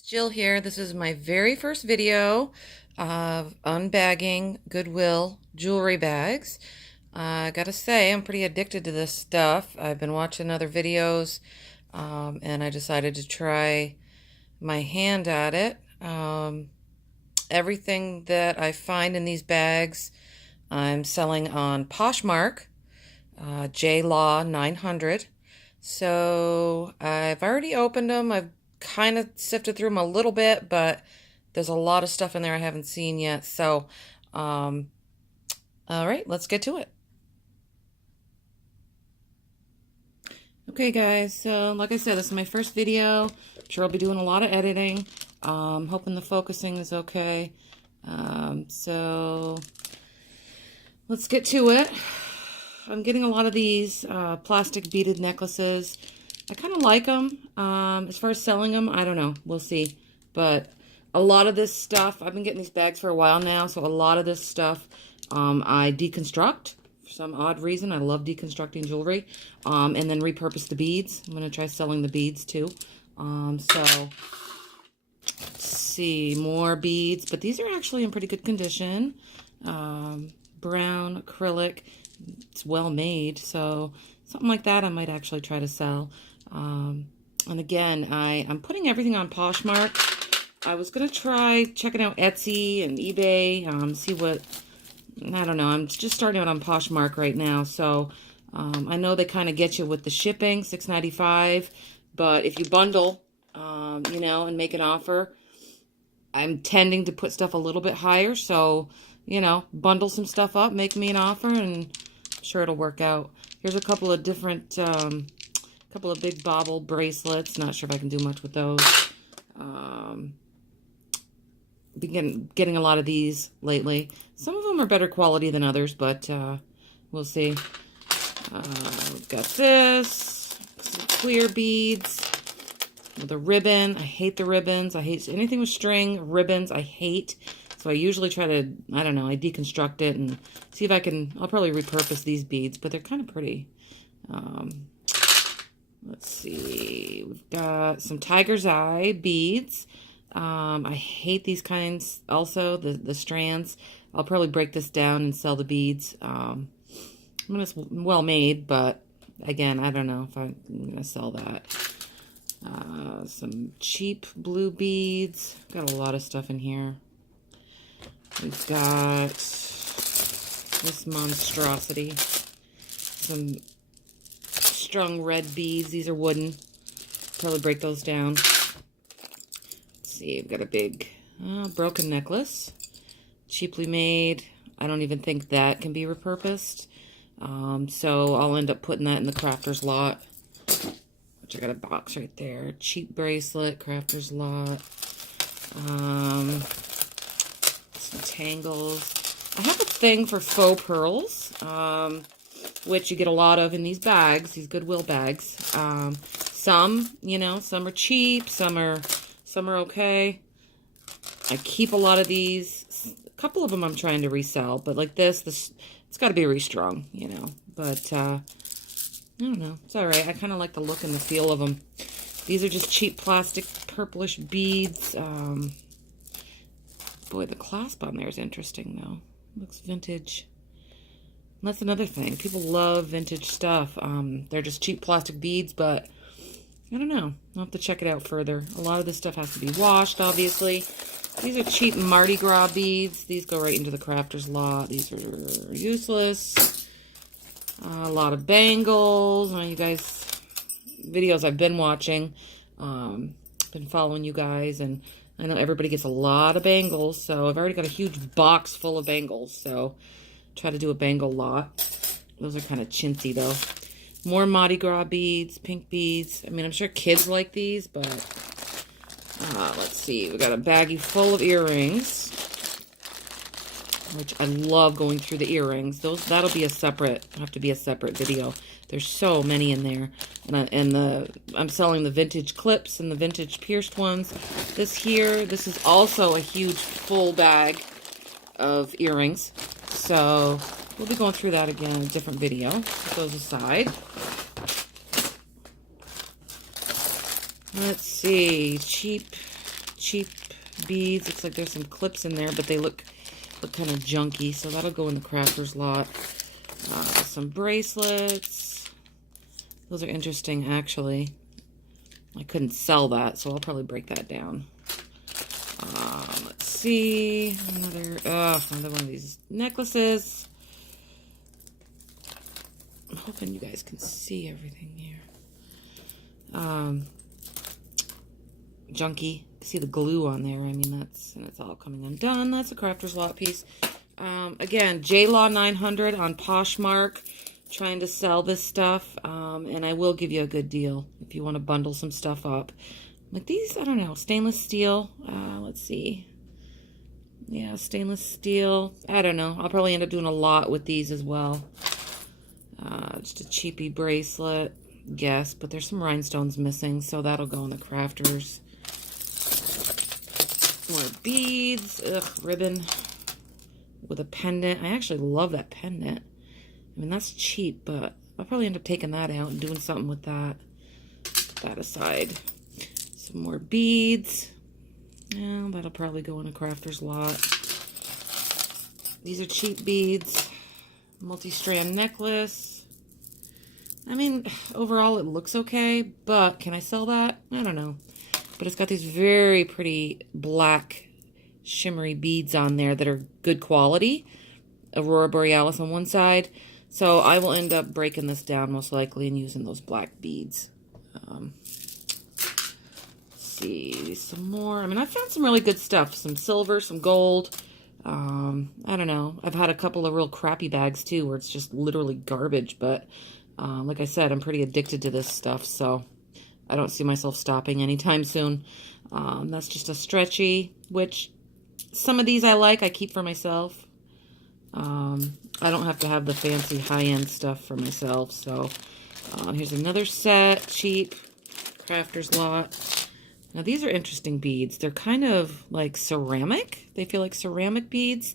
It's Jill here. This is my very first video of unbagging Goodwill jewelry bags. I gotta say, I'm pretty addicted to this stuff. I've been watching other videos, and I decided to try my hand at it. Everything that I find in these bags, I'm selling on Poshmark, JLAW900. So I've already opened them. I've kind of sifted through them a little bit, but there's a lot of stuff in there I haven't seen yet. So, all right, let's get to it. Okay, guys, so like I said, this is my first video. I'm sure I'll be doing a lot of editing. Hoping the focusing is okay. So let's get to it. I'm getting a lot of these plastic beaded necklaces. I kind of like them. As far as selling them, I don't know. We'll see. But a lot of this stuff, I've been getting these bags for a while now, so a lot of this stuff I deconstruct. For some odd reason, I love deconstructing jewelry. And then repurpose the beads. I'm going to try selling the beads too. So, let's see. More beads. But these are actually in pretty good condition. Brown acrylic. It's well made, so something like that I might actually try to sell. And again, I'm putting everything on Poshmark. I was going to try checking out Etsy and eBay, see what, I don't know, I'm just starting out on Poshmark right now, so I know they kind of get you with the shipping, $6.95, but if you bundle, you know, and make an offer, I'm tending to put stuff a little bit higher, so, you know, bundle some stuff up, make me an offer, and I'm sure it'll work out. Here's a couple of different, couple of big bauble bracelets. Not sure if I can do much with those. Been getting a lot of these lately. Some of them are better quality than others, but we'll see. We've got this, some clear beads with a ribbon. I hate the ribbons. I hate anything with string. Ribbons, I hate. So I usually try to, I don't know, I deconstruct it and see if I can, I'll probably repurpose these beads, but they're kind of pretty. Let's see, we've got some tiger's eye beads. I hate these kinds also, the strands. I'll probably break this down and sell the beads. I mean, it's well made, but again, I don't know if I'm going to sell that. Some cheap blue beads. Got a lot of stuff in here. We've got this monstrosity. Some strung red beads. These are wooden. Probably break those down. Let's see, we've got a big broken necklace. Cheaply made. I don't even think that can be repurposed. So I'll end up putting that in the crafter's lot. Which I got a box right there. Cheap bracelet, crafter's lot. Some tangles. I have a thing for faux pearls, which you get a lot of in these bags, these Goodwill bags. Some, you know, some are cheap, some are okay. I keep a lot of these. A couple of them I'm trying to resell, but like this it's got to be restrung, you know. But I don't know. It's all right. I kind of like the look and the feel of them. These are just cheap plastic purplish beads. Boy, the clasp on there is interesting, though. Looks vintage. And that's another thing. People love vintage stuff. They're just cheap plastic beads, but I don't know. I'll have to check it out further. A lot of this stuff has to be washed, obviously. These are cheap Mardi Gras beads. These go right into the crafter's lot. These are useless. A lot of bangles. You guys, videos I've been watching. Been following you guys, and I know everybody gets a lot of bangles, so I've already got a huge box full of bangles, so try to do a bangle lot. Those are kind of chintzy, though. More Mardi Gras beads, pink beads. I mean, I'm sure kids like these, but let's see. We got a baggie full of earrings, which I love going through the earrings. That'll be a separate, have to be a separate video. There's so many in there. And I'm selling the vintage clips and the vintage pierced ones. This is also a huge full bag of earrings. So we'll be going through that again in a different video. Put those aside. Let's see. Cheap cheap beads. Looks like there's some clips in there, but they look kind of junky, so that'll go in the crafter's lot. Some bracelets. Those are interesting, actually. I couldn't sell that, so I'll probably break that down. Let's see. Another one of these necklaces. I'm hoping you guys can see everything here. Junky. See the glue on there. I mean, it's all coming undone. That's a crafter's lot piece. Again, JLAW900 on Poshmark. Trying to sell this stuff, and I will give you a good deal if you want to bundle some stuff up. Like these, I don't know, stainless steel. Let's see. Yeah, stainless steel. I don't know. I'll probably end up doing a lot with these as well. Just a cheapy bracelet, guess, but there's some rhinestones missing, so that'll go in the crafters. More beads. Ugh, ribbon with a pendant. I actually love that pendant. I mean, that's cheap, but I'll probably end up taking that out and doing something with that. Put that aside. Some more beads. Yeah, that'll probably go in a crafter's lot. These are cheap beads. Multi-strand necklace. I mean, overall it looks okay, but can I sell that? I don't know. But it's got these very pretty black shimmery beads on there that are good quality. Aurora Borealis on one side. So I will end up breaking this down most likely and using those black beads. Let's see, some more. I mean, I found some really good stuff. Some silver, some gold. I don't know. I've had a couple of real crappy bags too where it's just literally garbage. But like I said, I'm pretty addicted to this stuff. So I don't see myself stopping anytime soon. That's just a stretchy, which some of these I like. I keep for myself. I don't have to have the fancy high-end stuff for myself. So here's another set, cheap, crafter's lot. Now these are interesting beads. They're kind of like ceramic. They feel like ceramic beads.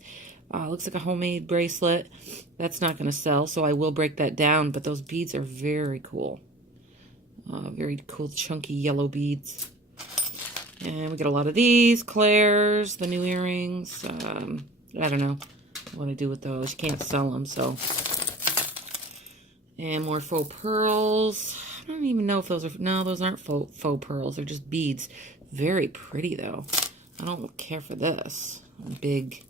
Looks like a homemade bracelet. That's not going to sell, so I will break that down. But those beads are very cool. Very cool, chunky yellow beads. And we get a lot of these. Claire's, the new earrings. I don't know what I do with those. You can't sell them, so. And more faux pearls. I don't even know if those are, no, those aren't faux pearls. They're just beads. Very pretty, though. I don't care for this. Big,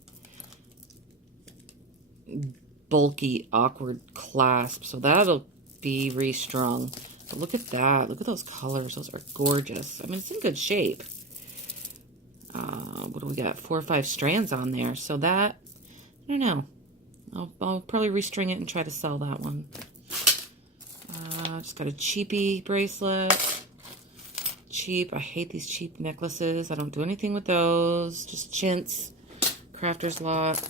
bulky, awkward clasp. So that'll be restrung. But look at that. Look at those colors. Those are gorgeous. I mean, it's in good shape. What do we got? 4 or 5 strands on there. So that, I don't know. I'll probably restring it and try to sell that one. Just got a cheapy bracelet. Cheap. I hate these cheap necklaces. I don't do anything with those. Just chintz. Crafter's lot.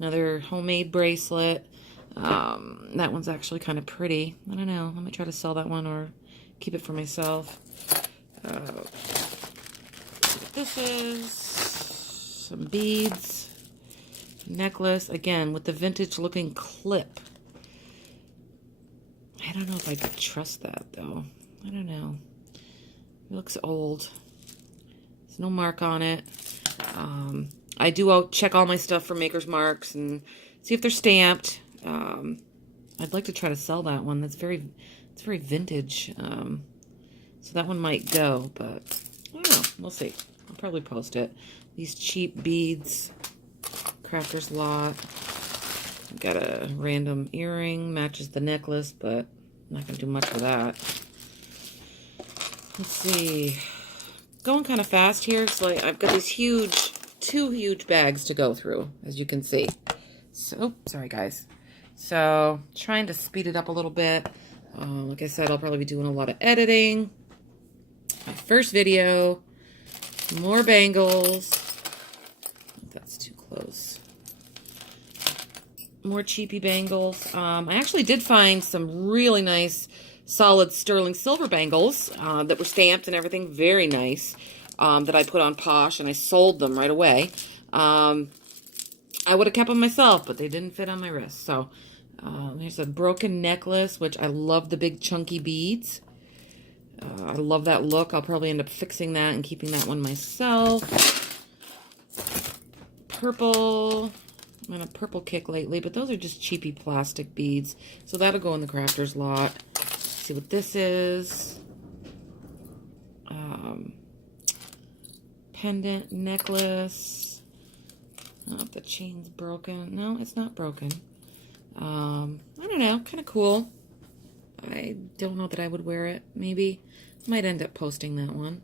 Another homemade bracelet. That one's actually kind of pretty. I don't know. I might try to sell that one or keep it for myself. This is some beads. Necklace. Again, with the vintage looking clip. I don't know if I could trust that, though. I don't know. It looks old. There's no mark on it. I do check all my stuff for maker's marks and see if they're stamped. I'd like to try to sell that one. It's very vintage. So that one might go, but I don't know. We'll see. I'll probably post it. These cheap beads. Crafter's lot. Got a random earring, matches the necklace, but I'm not going to do much with that. Let's see. Going kind of fast here. So I've got these two huge bags to go through, as you can see. So, sorry guys. So, trying to speed it up a little bit. Like I said, I'll probably be doing a lot of editing. My first video. More bangles. That's too close. More cheapy bangles. I actually did find some really nice, solid sterling silver bangles that were stamped and everything. Very nice. That I put on Posh, and I sold them right away. I would have kept them myself, but they didn't fit on my wrist. So, here's a broken necklace, which I love the big chunky beads. I love that look. I'll probably end up fixing that and keeping that one myself. Purple. I'm on a purple kick lately, but those are just cheapy plastic beads. So that'll go in the crafter's lot. Let's see what this is. Pendant necklace. I don't know if the chain's broken. No, it's not broken. I don't know. Kind of cool. I don't know that I would wear it. Maybe. Might end up posting that one.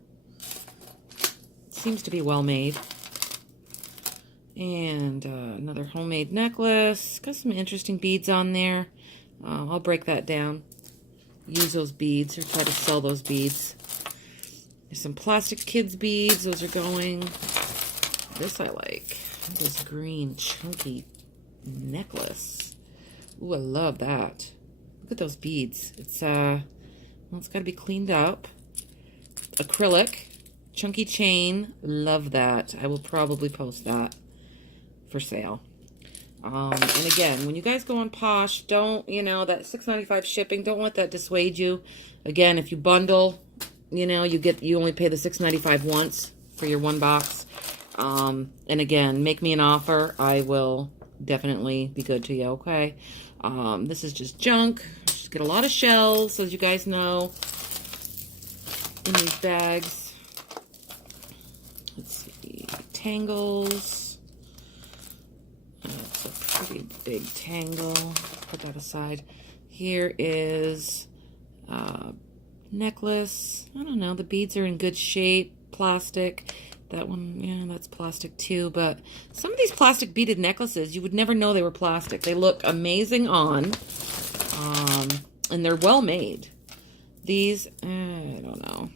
Seems to be well made. And another homemade necklace. Got some interesting beads on there. I'll break that down. Use those beads or try to sell those beads. There's some plastic kids beads. Those are going. This I like. This green chunky necklace. Ooh, I love that. Look at those beads. It's well, it's got to be cleaned up. Acrylic. Chunky chain. Love that. I will probably post that for sale. And again, when you guys go on Posh, don't, you know, that $6.95 shipping, don't let that dissuade you. Again, if you bundle, you know, you only pay the $6.95 once for your one box. And again, make me an offer. I will definitely be good to you, okay? This is just junk. Just get a lot of shells, as you guys know, in these bags. Let's see, tangles. That's a pretty big tangle. Put that aside. Here is necklace. I don't know. The beads are in good shape. Plastic. That one, yeah, that's plastic too. But some of these plastic beaded necklaces, you would never know they were plastic. They look amazing on. And they're well made. These, I don't know.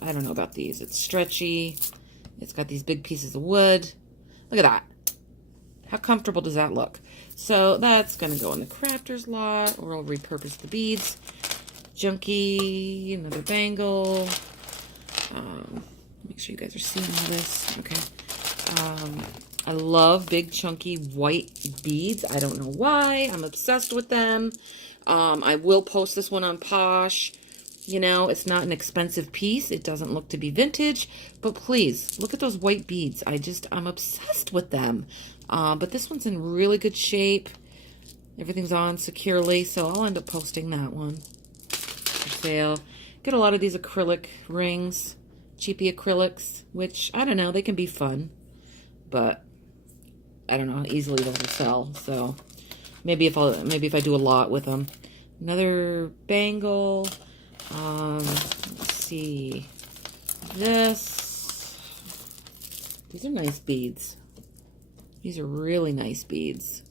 I don't know about these. It's stretchy. It's got these big pieces of wood. Look at that. How comfortable does that look? So that's going to go in the crafter's lot, or I'll repurpose the beads. Junky, another bangle. Make sure you guys are seeing all this. Okay. I love big chunky white beads. I don't know why. I'm obsessed with them. I will post this one on Posh. You know, it's not an expensive piece. It doesn't look to be vintage. But please, look at those white beads. I'm obsessed with them. But this one's in really good shape. Everything's on securely. So I'll end up posting that one for sale. Get a lot of these acrylic rings. Cheapy acrylics. Which, I don't know, they can be fun. But I don't know how easily those will sell. So maybe if I do a lot with them. Another bangle. Let's see. These are nice beads. These are really nice beads.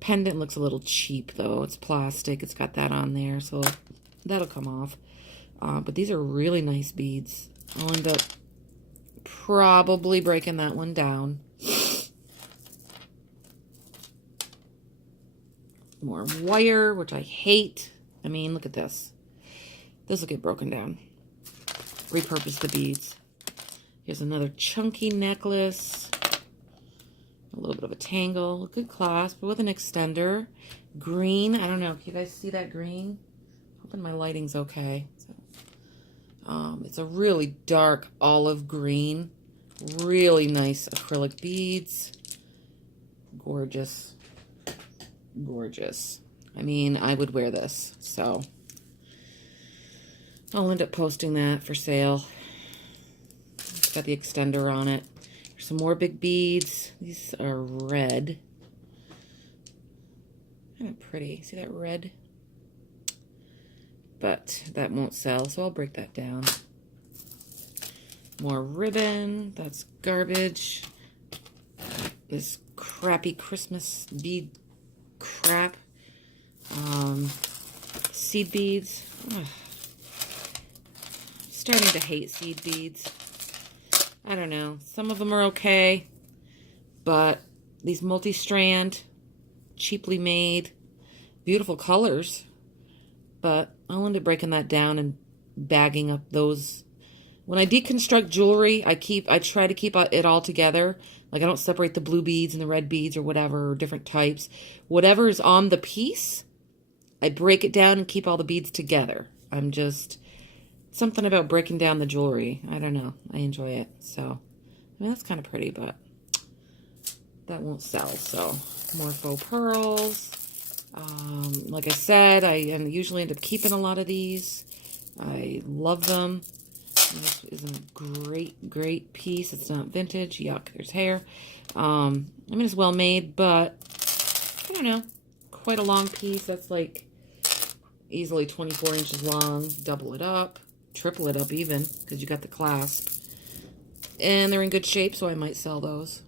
Pendant looks a little cheap though. It's plastic. It's got that on there, so that'll come off. But these are really nice beads. I'll end up probably breaking that one down. More wire, which I hate. I mean, look at this. This will get broken down. Repurpose the beads. Here's another chunky necklace. A little bit of a tangle. A good clasp, but with an extender. Green. I don't know. Can you guys see that green? Hoping my lighting's okay. So, it's a really dark olive green. Really nice acrylic beads. Gorgeous. Gorgeous. I mean, I would wear this, so I'll end up posting that for sale. It's got the extender on it. There's some more big beads. These are red. Kind of pretty. See that red? But that won't sell, so I'll break that down. More ribbon. That's garbage. This crappy Christmas bead crap. Seed beads. Ugh. Starting to hate seed beads. I don't know. Some of them are okay, but these multi-strand, cheaply made, beautiful colors. But I'll end up breaking that down and bagging up those. When I deconstruct jewelry, I try to keep it all together. Like I don't separate the blue beads and the red beads or whatever, or different types. Whatever is on the piece, I break it down and keep all the beads together. I'm just, something about breaking down the jewelry. I don't know. I enjoy it. So, I mean, that's kind of pretty, but that won't sell. So, more faux pearls. Like I said, I usually end up keeping a lot of these. I love them. This is a great, great piece. It's not vintage. Yuck, there's hair. I mean, it's well made, but I don't know. Quite a long piece. That's like easily 24 inches long. Double it up. Triple it up even, because you got the clasp. And they're in good shape, so I might sell those.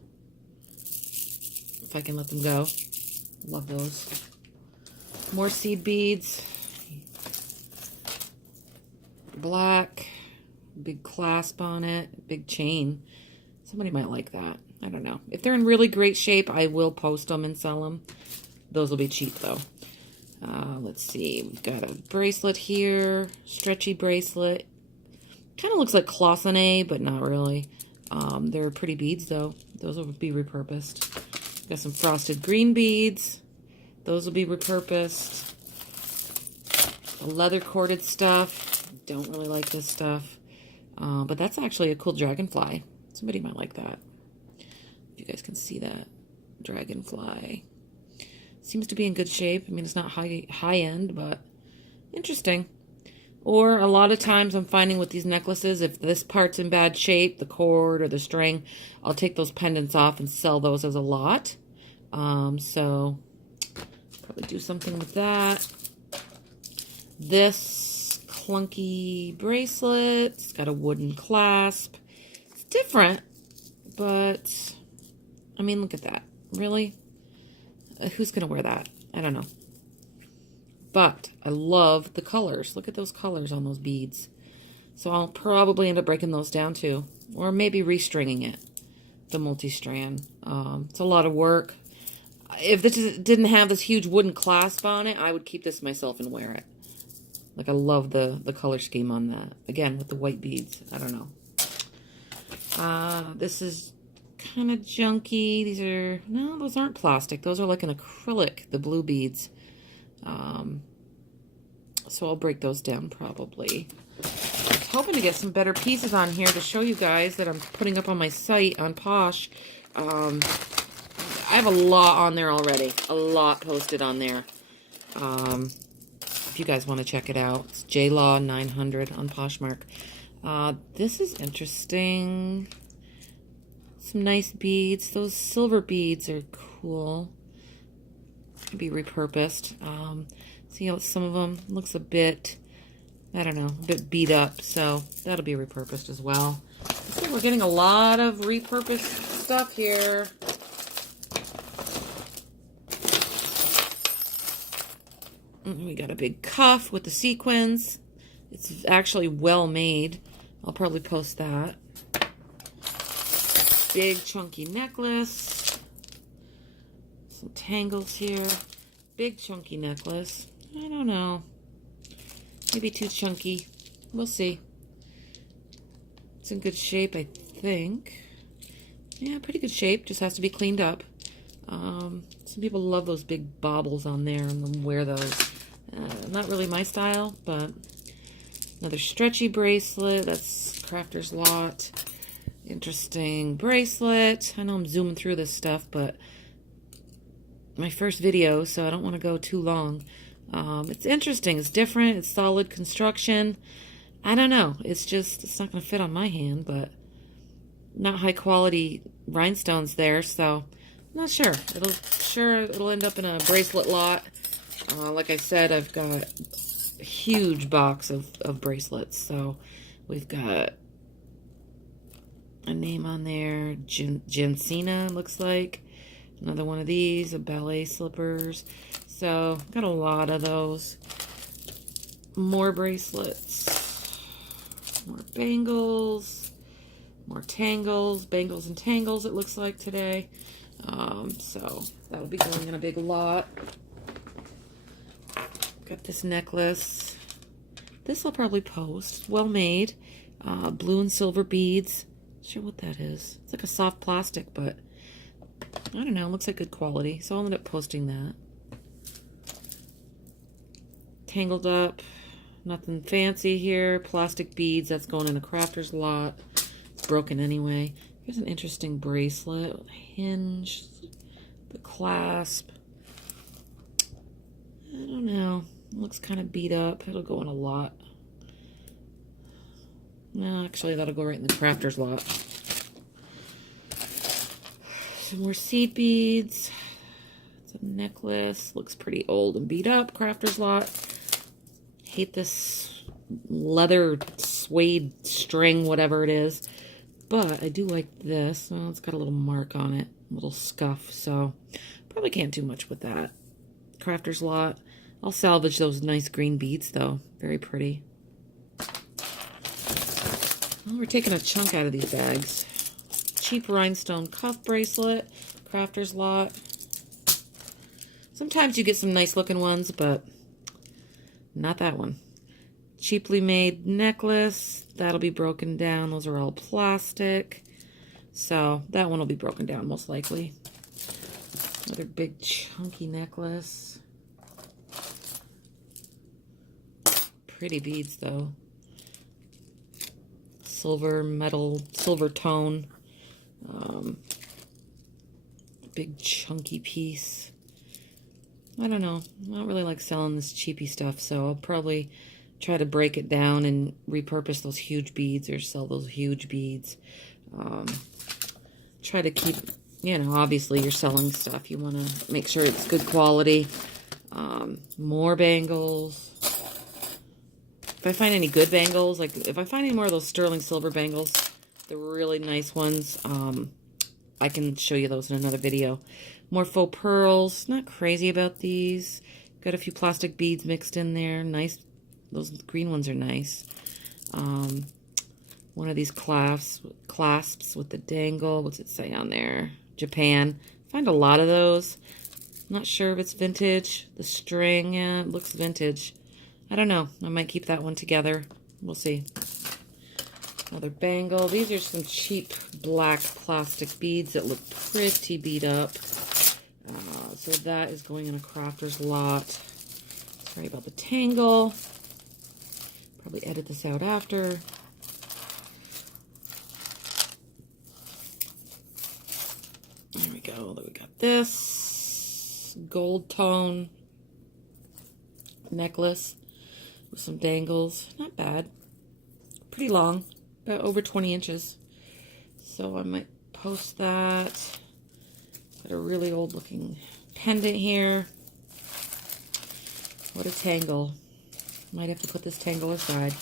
If I can let them go. Love those. More seed beads. Black. Big clasp on it. Big chain. Somebody might like that. I don't know. If they're in really great shape, I will post them and sell them. Those will be cheap, though. Let's see. We've got a bracelet here. Stretchy bracelet. Kind of looks like cloisonné, but not really. They're pretty beads, though. Those will be repurposed. Got some frosted green beads. Those will be repurposed. The leather corded stuff. Don't really like this stuff. But that's actually a cool dragonfly. Somebody might like that. If you guys can see that. Dragonfly. Seems to be in good shape. I mean, it's not high end, but interesting. Or a lot of times I'm finding with these necklaces, if this part's in bad shape, the cord or the string, I'll take those pendants off and sell those as a lot. So probably do something with that. This clunky bracelet, it's got a wooden clasp. It's different, but I mean, look at that. Really? Who's going to wear that? I don't know. But I love the colors. Look at those colors on those beads. So I'll probably end up breaking those down too. Or maybe restringing it. The multi-strand. It's a lot of work. If this didn't have this huge wooden clasp on it, I would keep this myself and wear it. Like, I love the color scheme on that. Again, with the white beads. I don't know. This is kind of junky. These are, no, those aren't plastic. Those are like an acrylic, the blue beads. So I'll break those down probably. I was hoping to get some better pieces on here to show you guys that I'm putting up on my site on Posh. I have a lot on there already. A lot posted on there. If you guys want to check it out, it's JLAW900 on Poshmark. This is interesting. Some nice beads. Those silver beads are cool. Could be repurposed. See how some of them looks a bit, I don't know, a bit beat up. So that'll be repurposed as well. So we're getting a lot of repurposed stuff here. We got a big cuff with the sequins. It's actually well made. I'll probably post that. Big chunky necklace. Some tangles here. Big chunky necklace. I don't know. Maybe too chunky. We'll see. It's in good shape, I think. Yeah, pretty good shape. Just has to be cleaned up. Some people love those big baubles on there and wear those. Not really my style, but another stretchy bracelet. That's Crafter's Lot. Interesting bracelet. I know I'm zooming through this stuff, but my first video, so I don't want to go too long. It's interesting. It's different. It's solid construction. I don't know. It's just, it's not going to fit on my hand, but not high quality rhinestones there, so I'm not sure. It'll end up in a bracelet lot. Like I said, I've got a huge box of bracelets. So we've got a name on there, Jensina looks like. Another one of these, a ballet slippers. So got a lot of those. More bracelets. More bangles. More tangles. Bangles and tangles it looks like today. So that'll be going in a big lot. Got this necklace. This I'll probably post. Well made. Blue and silver beads. Not sure what that is. It's like a soft plastic, but I don't know. It looks like good quality. So I'll end up posting that. tangled up. Nothing fancy here. Plastic beads, that's going in a crafter's lot. It's broken anyway. Here's an interesting bracelet with a hinge, the clasp. I don't know. It looks kind of beat up. It'll go in a lot. No, actually, that'll go right in the crafter's lot. Some more seed beads. It's a necklace. Looks pretty old and beat up. Crafter's lot. Hate this leather suede string, whatever it is. But I do like this. Well, it's got a little mark on it. A little scuff. So, probably can't do much with that. Crafter's lot. I'll salvage those nice green beads, though. Very pretty. Well, we're taking a chunk out of these bags. Cheap rhinestone cuff bracelet, crafter's lot. Sometimes you get some nice looking ones, but not that one. Cheaply made necklace, that'll be broken down. Those are all plastic. So that one will be broken down most likely. Another big chunky necklace. Pretty beads though. Silver, metal, silver tone. Big chunky piece. I don't know. I don't really like selling this cheapy stuff, so I'll probably try to break it down and repurpose those huge beads or sell those huge beads. Try to keep, you know, obviously you're selling stuff. You want to make sure it's good quality. More bangles. If I find any good bangles, like if I find any more of those sterling silver bangles, the really nice ones, I can show you those in another video. More faux pearls. Not crazy about these. Got a few plastic beads mixed in there. Nice. Those green ones are nice. One of these clasps with the dangle. What's it say on there? Japan. Find a lot of those. Not sure if it's vintage. The string, yeah, it looks vintage. I don't know. I might keep that one together. We'll see. Another bangle. These are some cheap black plastic beads that look pretty beat up. So that is going in a crafter's lot. Sorry about the tangle. Probably edit this out after. There we go. Then we got this gold tone necklace with some dangles. Not bad. Pretty long. About over 20 inches. So I might post that. Got a really old looking pendant here. What a tangle. Might have to put this tangle aside.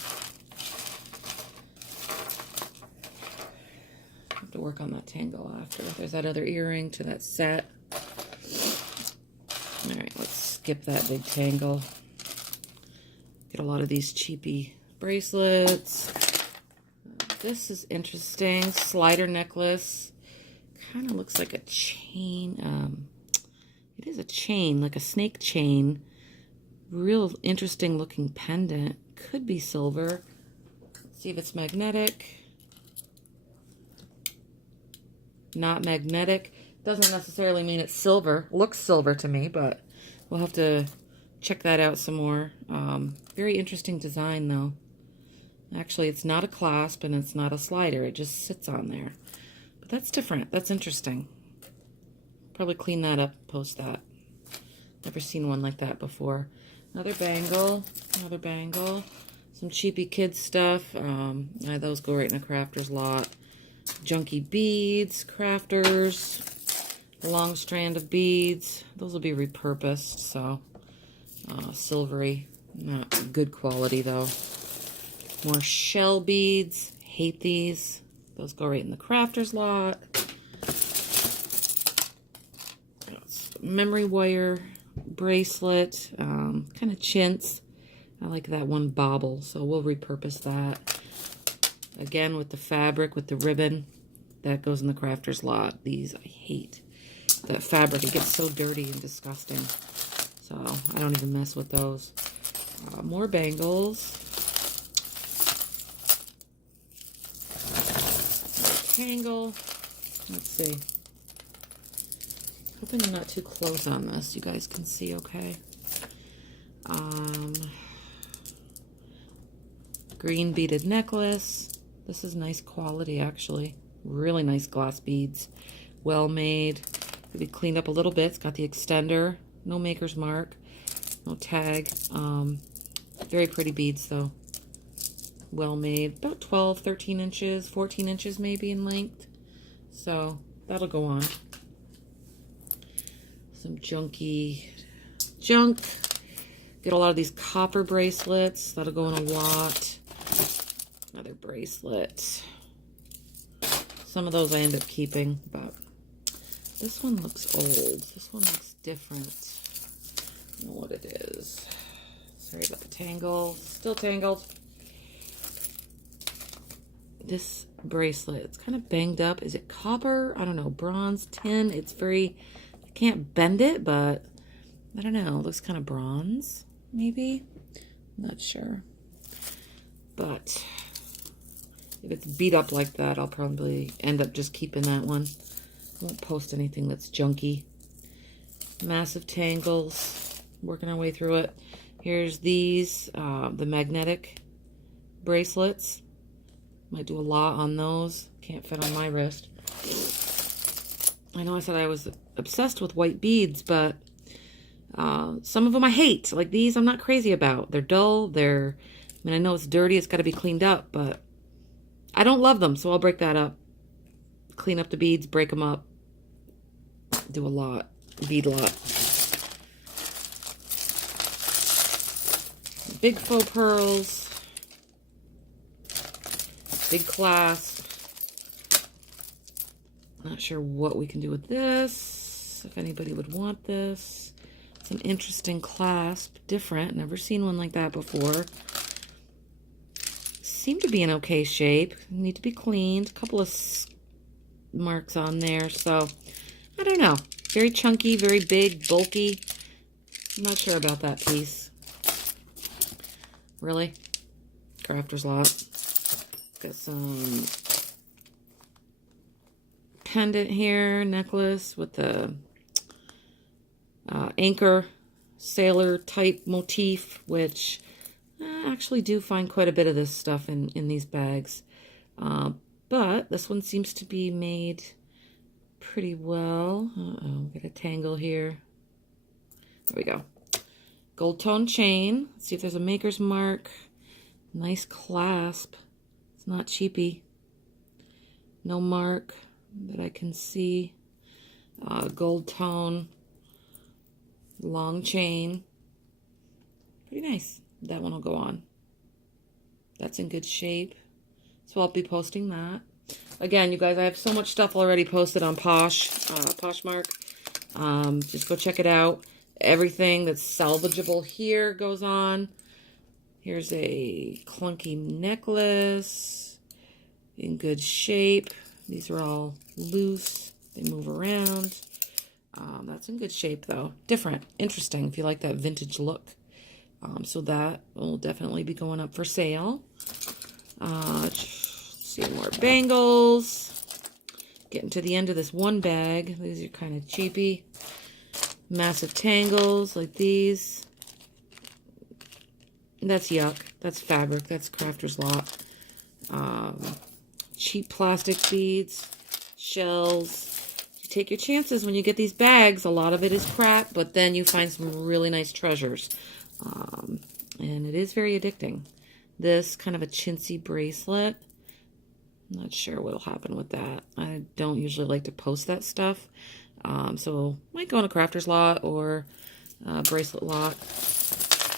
Have to work on that tangle after. There's that other earring to that set. Alright, let's skip that big tangle. Get a lot of these cheapy bracelets. This is interesting. Slider necklace. Kind of looks like a chain. It is a chain, like a snake chain. Real interesting looking pendant. Could be silver. Let's see if it's magnetic. Not magnetic. Doesn't necessarily mean it's silver. Looks silver to me, but we'll have to check that out some more. Very interesting design though. Actually, it's not a clasp and it's not a slider. It just sits on there. But that's different. That's interesting. Probably clean that up, post that. Never seen one like that before. Another bangle. Another bangle. Some cheapy kids stuff. Those go right in a crafter's lot. Junky beads. Crafters. A long strand of beads. Those will be repurposed, so silvery. Not good quality though. More shell beads. Hate these. Those go right in the crafter's lot. Memory wire bracelet. Kind of chintz. I like that one bauble, so we'll repurpose that. Again, with the fabric, with the ribbon. That goes in the crafter's lot. These I hate. That fabric, it gets so dirty and disgusting. So I don't even mess with those. More bangles. Tangle. Let's see. Hoping I'm not too close on this. You guys can see okay. Green beaded necklace. This is nice quality, actually. Really nice glass beads. Well made. Could be cleaned up a little bit. It's got the extender. No maker's mark. No tag. Very pretty beads, though. Well made. About 12, 13 inches, 14 inches maybe in length. So that'll go on. Some junky junk. Get a lot of these copper bracelets. That'll go in a lot. Another bracelet. Some of those I end up keeping, but this one looks old. This one looks different. I don't know what it is. Sorry about the tangle. Still tangled. This bracelet, it's kind of banged up. Is it copper? I don't know. Bronze, tin. It's very, I can't bend it, but I don't know. It looks kind of bronze, maybe. Not sure. But if it's beat up like that, I'll probably end up just keeping that one. I won't post anything that's junky. Massive tangles. Working our way through it. Here's these, the magnetic bracelets. Might do a lot on those. Can't fit on my wrist. I know I said I was obsessed with white beads, but some of them I hate. Like these, I'm not crazy about. They're dull. I mean, I know it's dirty. It's got to be cleaned up, but I don't love them, so I'll break that up. Clean up the beads, break them up. Do a lot. Bead a lot. Big faux pearls. Big clasp. Not sure what we can do with this. If anybody would want this. It's an interesting clasp. Different. Never seen one like that before. Seem to be in okay shape. Need to be cleaned. A couple of marks on there. So, I don't know. Very chunky, very big, bulky. I'm not sure about that piece. Really? Crafter's lot. Got some pendant here, necklace with the anchor sailor type motif, which I actually do find quite a bit of this stuff in these bags. But this one seems to be made pretty well. Uh-oh, got a tangle here. There we go. Gold tone chain. Let's see if there's a maker's mark. Nice clasp. It's not cheapy. No mark that I can see. Gold tone. Long chain. Pretty nice. That one will go on. That's in good shape. So I'll be posting that. Again, you guys, I have so much stuff already posted on Poshmark. Just go check it out. Everything that's salvageable here goes on. Here's a clunky necklace in good shape. These are all loose. They move around. That's in good shape, though. Different. Interesting if you like that vintage look. So that will definitely be going up for sale. Let's see, more bangles. Getting to the end of this one bag. These are kind of cheapy. Massive tangles like these. That's yuck. That's fabric. That's crafter's lot. Cheap plastic beads. Shells. You take your chances when you get these bags. A lot of it is crap, but then you find some really nice treasures. And it is very addicting. This kind of a chintzy bracelet. I'm not sure what'll happen with that. I don't usually like to post that stuff. So might go in a crafter's lot or a bracelet lot.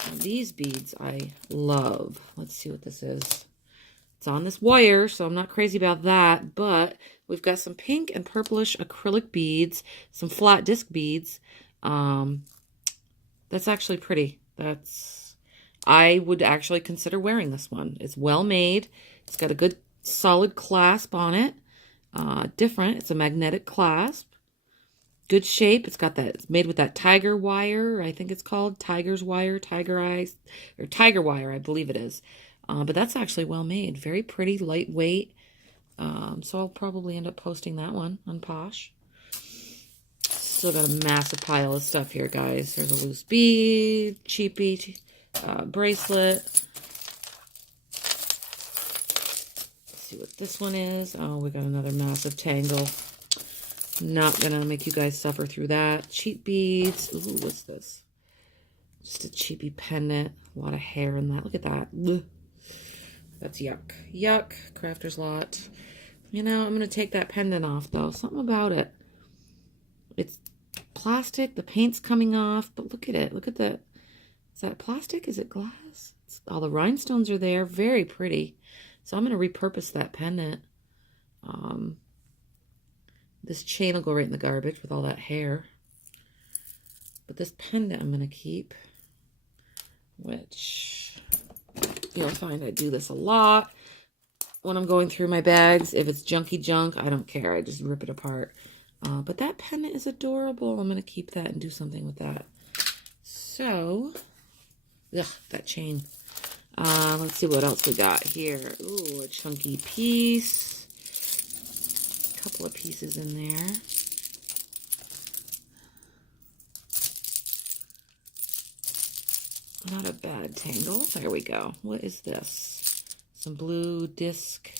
Now, these beads I love. Let's see what this is. It's on this wire, so I'm not crazy about that. But we've got some pink and purplish acrylic beads, some flat disc beads. That's actually pretty. I would actually consider wearing this one. It's well made. It's got a good solid clasp on it. Different. It's a magnetic clasp. Good shape. It's got that. It's made with that tiger wire. I think it's called tiger's wire, tiger eyes, or tiger wire. I believe it is. But that's actually well made. Very pretty, lightweight. So I'll probably end up posting that one on Posh. Still got a massive pile of stuff here, guys. There's a loose bead, cheapy bracelet. Let's see what this one is. Oh, we got another massive tangle. Not gonna make you guys suffer through that. Cheap beads. Ooh, what's this? Just a cheapy pendant. A lot of hair in that. Look at that. Ugh. That's yuck. Yuck. Crafter's Lot. You know, I'm gonna take that pendant off though. Something about it. It's plastic. The paint's coming off, but look at it. Look at the. Is that plastic? Is it glass? All the rhinestones are there. Very pretty. So I'm gonna repurpose that pendant. This chain will go right in the garbage with all that hair. But this pendant I'm going to keep, which you'll find I do this a lot when I'm going through my bags. If it's junky junk, I don't care. I just rip it apart. But that pendant is adorable. I'm going to keep that and do something with that. So, ugh, that chain. Let's see what else we got here. Ooh, a chunky piece. Couple of pieces in there. Not a bad tangle. There we go. What is this? Some blue disc,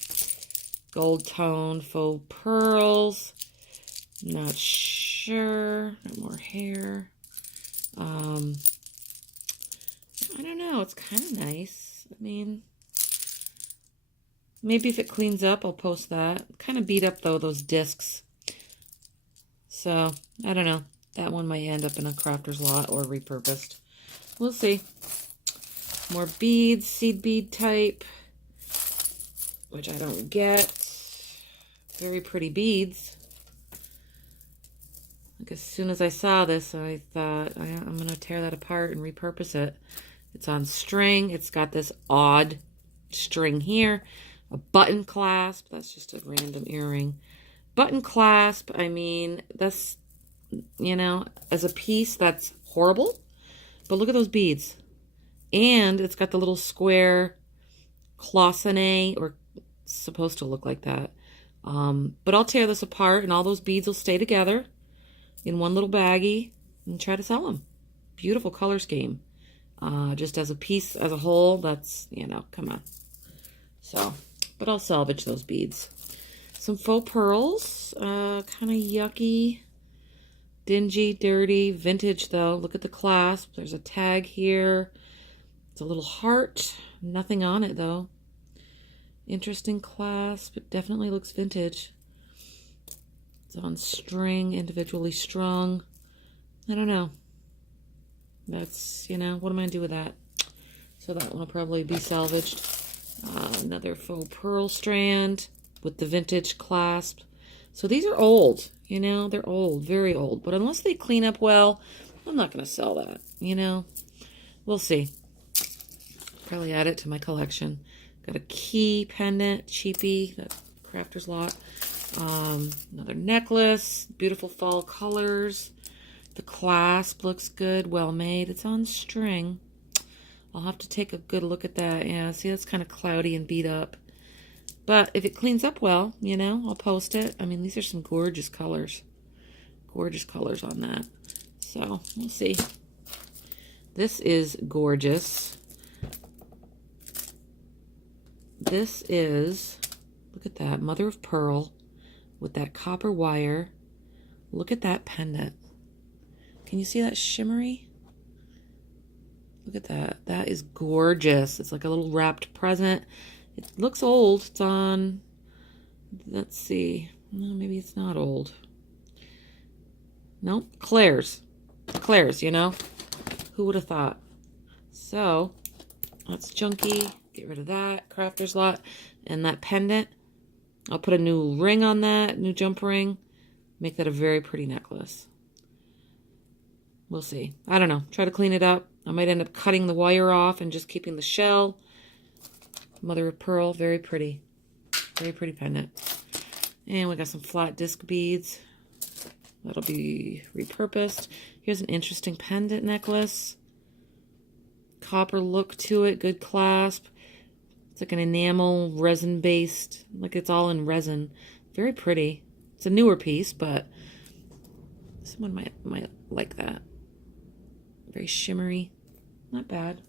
gold tone, faux pearls. Not sure. More hair. I don't know. It's kind of nice. I mean, maybe if it cleans up, I'll post that. Kind of beat up, though, those discs. So, I don't know. That one might end up in a crafter's lot or repurposed. We'll see. More beads, seed bead type, which I don't get. Very pretty beads. Like, as soon as I saw this, I thought, I'm going to tear that apart and repurpose it. It's on string. It's got this odd string here. A button clasp, that's just a random earring. Button clasp, I mean, that's, you know, as a piece, that's horrible. But look at those beads. And it's got the little square cloisonne, or supposed to look like that. But I'll tear this apart, and all those beads will stay together in one little baggie and try to sell them. Beautiful color scheme. Just as a piece, as a whole, that's, you know, come on. So... but I'll salvage those beads. Some faux pearls, kind of yucky, dingy, dirty, vintage though. Look at the clasp. There's a tag here. It's a little heart. Nothing on it though. Interesting clasp. It definitely looks vintage. It's on string, individually strung. I don't know. That's, you know, what am I going to do with that? So that one will probably be salvaged. Another faux pearl strand with the vintage clasp. So these are old, you know, they're old, very old. But unless they clean up well, I'm not going to sell that, you know. We'll see. Probably add it to my collection. Got a key pendant, cheapy, that Crafter's Lot. Another necklace, beautiful fall colors. The clasp looks good, well made. It's on string. I'll have to take a good look at that. Yeah, see, that's kind of cloudy and beat up. But if it cleans up well, you know, I'll post it. I mean, these are some gorgeous colors. Gorgeous colors on that. So, we'll see. This is gorgeous. This is, look at that, mother of pearl with that copper wire. Look at that pendant. Can you see that shimmery? Look at that. That is gorgeous. It's like a little wrapped present. It looks old. It's on, let's see. No, maybe it's not old. Nope. Claire's. Claire's, you know? Who would have thought? So, that's junky. Get rid of that. Crafter's Lot. And that pendant. I'll put a new ring on that. New jump ring. Make that a very pretty necklace. We'll see. I don't know. Try to clean it up. I might end up cutting the wire off and just keeping the shell. Mother of pearl. Very pretty. Very pretty pendant. And we got some flat disc beads. That'll be repurposed. Here's an interesting pendant necklace. Copper look to it. Good clasp. It's like an enamel resin based. Like it's all in resin. Very pretty. It's a newer piece, but Someone might like that. Very shimmery. Not bad.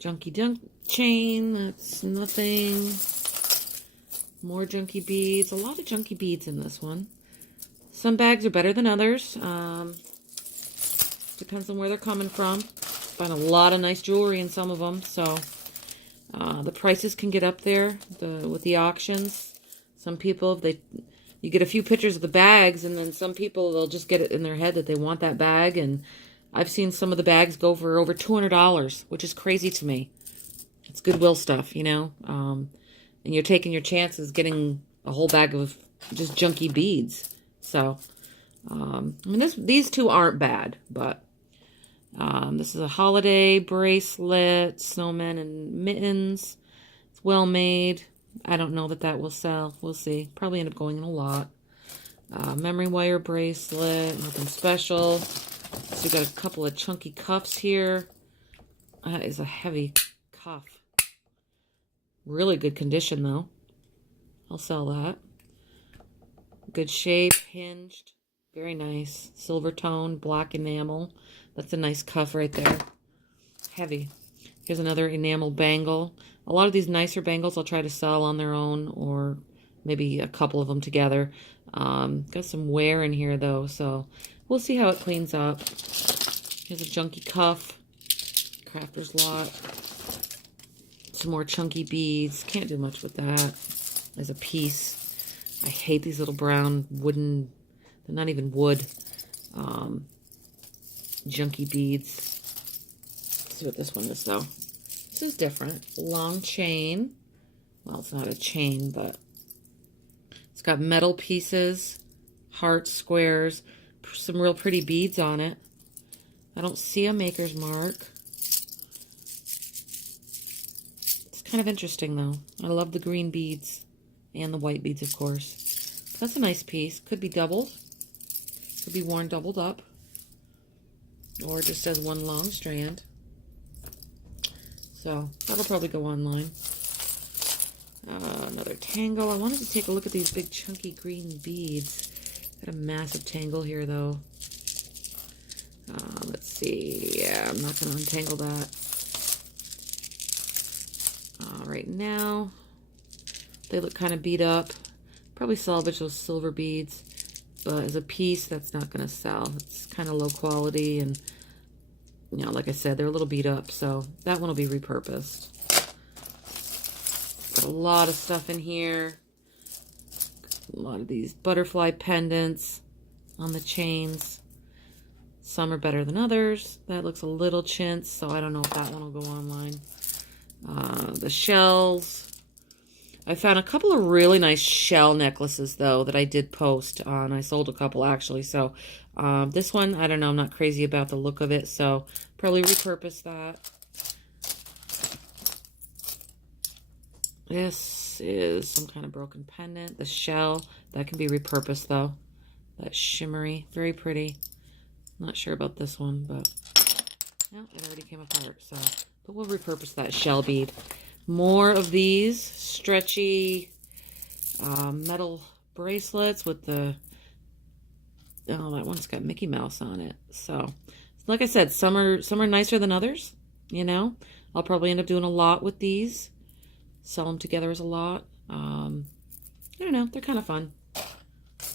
Junky junk chain. That's nothing. More junky beads. A lot of junky beads in this one. Some bags are better than others. Depends on where they're coming from. Find a lot of nice jewelry in some of them. So the prices can get up there with the auctions. Some people, you get a few pictures of the bags, and then some people, they'll just get it in their head that they want that bag. And I've seen some of the bags go for over $200, which is crazy to me. It's Goodwill stuff, you know. And you're taking your chances getting a whole bag of just junky beads. So, I mean, these two aren't bad, but this is a holiday bracelet, snowmen and mittens. It's well made. I don't know that will sell. We'll see. Probably end up going in a lot. Memory wire bracelet, nothing special. So you got a couple of chunky cuffs here. That is a heavy cuff. Really good condition though. I'll sell that. Good shape, hinged. Very nice. Silver tone, black enamel. That's a nice cuff right there. Heavy. Here's another enamel bangle. A lot of these nicer bangles I'll try to sell on their own, or maybe a couple of them together. Got some wear in here though, so we'll see how it cleans up. Here's a junky cuff. Crafter's lot. Some more chunky beads. Can't do much with that. There's a piece. I hate these little brown wooden, they're not even wood, junky beads. Let's see what this one is though. This is different. Long chain. Well, it's not a chain, but it's got metal pieces, hearts, squares, some real pretty beads on it. I don't see a maker's mark. It's kind of interesting though. I love the green beads and the white beads, of course. That's a nice piece. Could be doubled. Could be worn doubled up. Or just as one long strand. So that'll probably go online. Another tangle. I wanted to take a look at these big chunky green beads. Got a massive tangle here though. Let's see. Yeah, I'm not going to untangle that. Right now, they look kind of beat up. Probably salvage those silver beads. But as a piece, that's not going to sell. It's kind of low quality, and you know, like I said, they're a little beat up, so that one will be repurposed. Got a lot of stuff in here. A lot of these butterfly pendants on the chains. Some are better than others. That looks a little chintz, so I don't know if that one will go online. The shells. I found a couple of really nice shell necklaces, though, that I did post on. I sold a couple, actually. So this one, I don't know. I'm not crazy about the look of it, so probably repurpose that. This is some kind of broken pendant. The shell, that can be repurposed, though. That shimmery, very pretty. Not sure about this one, but no, it already came apart. So, but we'll repurpose that shell bead. More of these stretchy metal bracelets with the, oh, that one's got Mickey Mouse on it. So, like I said, some are nicer than others, you know. I'll probably end up doing a lot with these. Sell them together as a lot. I don't know, they're kind of fun.